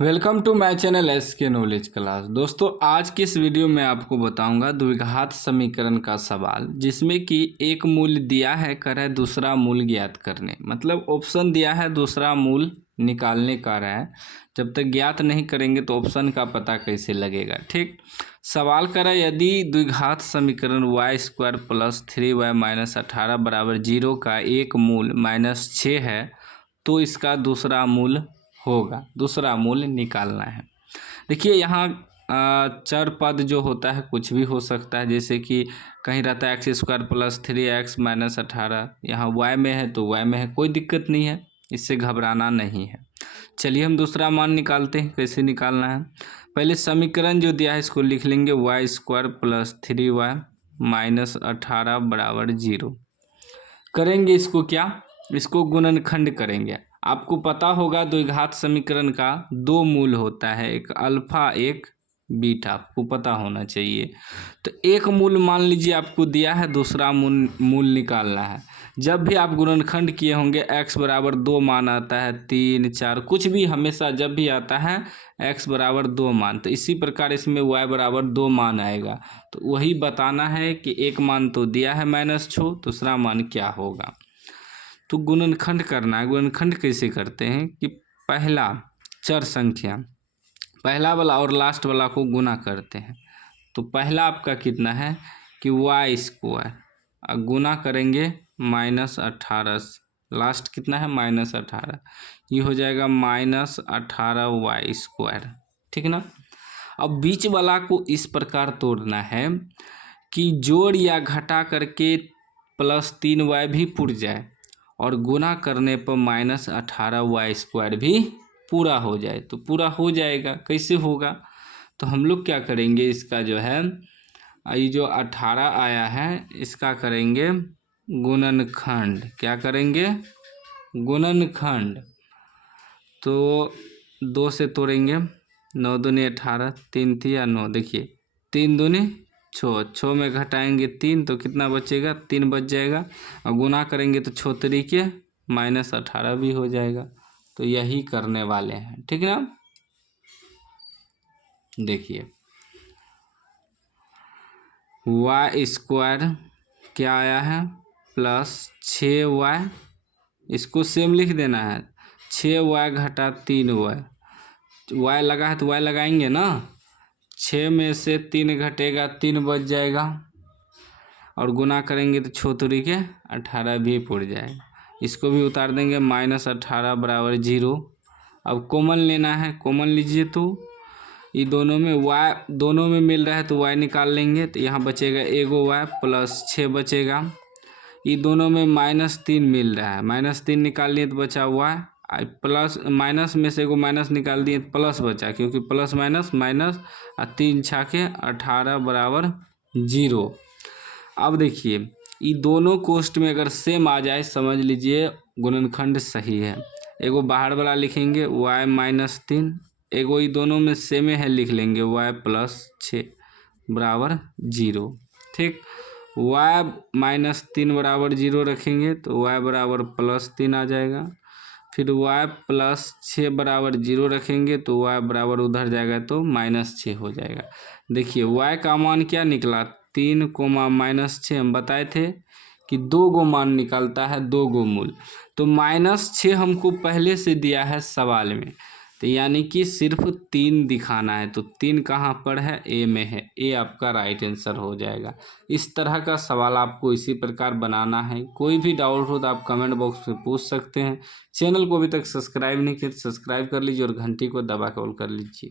Welcome to my channel SK knowledge class. दोस्तों, आज की इस वीडियो में आपको बताऊंगा द्विघात समीकरण का सवाल, जिसमें कि एक मूल दिया है, कर है दूसरा मूल ज्ञात करने। मतलब ऑप्शन दिया है, दूसरा मूल निकालने का रहा है। जब तक ज्ञात नहीं करेंगे तो ऑप्शन का पता कैसे लगेगा। ठीक, सवाल करा यदि द्विघात समीकरण y² + 3y - 18 = 0 का एक मूल -6 है तो इसका दूसरा मूल होगा। दूसरा मूल निकालना है। देखिए यहाँ चर पद जो होता है कुछ भी हो सकता है, जैसे कि कहीं रहता है x² + 3x - 18, यहाँ y में है तो y में है, कोई दिक्कत नहीं है, इससे घबराना नहीं है। चलिए हम दूसरा मान निकालते हैं। कैसे निकालना है, पहले समीकरण जो दिया है इसको लिख लेंगे, y² + 3y - 18 = 0। करेंगे इसको क्या, इसको गुणनखंड करेंगे। आपको पता होगा द्विघात समीकरण का दो मूल होता है, एक अल्फा एक बीटा, आपको पता होना चाहिए। तो एक मूल मान लीजिए आपको दिया है, दूसरा मूल निकालना है। जब भी आप गुणनखंड किए होंगे x = 2 मान आता है, 3 4 कुछ भी, हमेशा जब भी आता है x = 2 मान, तो इसी प्रकार इसमें y = 2 मान आएगा। तो वही बताना है कि एक मान तो दिया है -6, दूसरा मान क्या होगा। तो गुणनखंड करना है। गुणनखंड कैसे करते हैं कि पहला चर संख्या, पहला वाला और लास्ट वाला को गुना करते हैं। तो पहला आपका कितना है कि y² और गुना करेंगे -18, लास्ट कितना है -18, ये हो जाएगा -18y²। ठीक ना। अब बीच वाला को इस प्रकार तोड़ना है कि जोड़ या घटा करके +3y भी पुर जाए और गुना करने पर -18y² भी पूरा हो जाए। तो पूरा हो जाएगा, कैसे होगा, तो हम लोग क्या करेंगे, इसका जो है ये जो 18 आया है इसका करेंगे गुणनखंड। क्या करेंगे, गुणनखंड। तो 2 से तोड़ेंगे, 9 दूनी 18, 3 तिया 9, देखिए 3 दूनी 6, 6 में घटाएंगे 3 तो कितना बचेगा, 3 बच जाएगा। और गुना करेंगे तो 6 तरीके -18 भी हो जाएगा। तो यही करने वाले हैं, ठीक ना। देखिए y² क्या आया है +6y, इसको सेम लिख देना है, 6y घटा 3y, y लगा है तो y लगाएंगे ना, 6 में से 3 घटेगा 3 बच जाएगा, और गुना करेंगे तो 6 तरीके 18 भी पुर जाएगा। इसको भी उतार देंगे, -18 = 0। अब कॉमन लेना है, कॉमन लीजिए। तो ये दोनों में y दोनों में मिल रहा है तो y निकाल लेंगे, तो यहाँ बचेगा एगो y +6 बचेगा। ये दोनों में -3 मिल रहा है, -3 निकाल लिए तो बचा y, प्लस माइनस में से एगो माइनस निकाल दिए तो प्लस बचा, क्योंकि प्लस माइनस माइनस, 3 छाके 18 = 0। अब देखिए ये दोनों कोष्ठ में अगर सेम आ जाए, समझ लीजिए गुणनखंड सही है। एगो बाहर वाला लिखेंगे y -3, एगो ये दोनों में सेम है लिख लेंगे y +6 = 0। ठीक, y -3 = 0 रखेंगे तो y = +3 आ जाएगा। फिर y +6 = 0 रखेंगे तो y बराबर उधर जाएगा तो -6 हो जाएगा। देखिए y का मान क्या निकला, 3, -6। हम बताए थे कि 2 गो मान निकलता है, 2 गो मूल। तो -6 हमको पहले से दिया है सवाल में, तो यानी कि सिर्फ 3 दिखाना है। तो 3 कहाँ पर है, ए में है, ए आपका राइट आंसर हो जाएगा। इस तरह का सवाल आपको इसी प्रकार बनाना है। कोई भी डाउट हो तो आप कमेंट बॉक्स में पूछ सकते हैं। चैनल को अभी तक सब्सक्राइब नहीं किया तो सब्सक्राइब कर लीजिए और घंटी को दबा कर ऑल कर लीजिए।